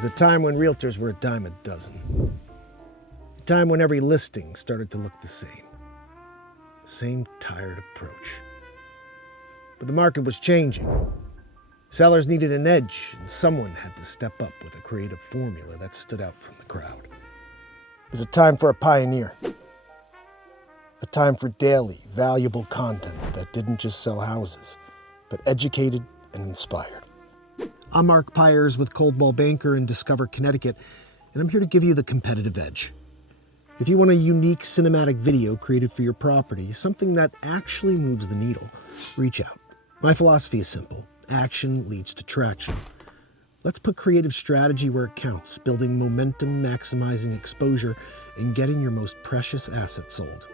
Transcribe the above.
was a time when realtors were a dime a dozen. A time when every listing started to look the same. Same tired approach. But the market was changing. Sellers needed an edge, and someone had to step up with a creative formula that stood out from the crowd. It was a time for a pioneer. A time for daily, valuable content that didn't just sell houses, but educated and inspired. I'm Mark Pires with Coldwell Banker in Discover, Connecticut, and I'm here to give you the competitive edge. If you want a unique cinematic video created for your property, something that actually moves the needle, reach out. My philosophy is simple. Action leads to traction. Let's put creative strategy where it counts, building momentum, maximizing exposure, and getting your most precious asset sold.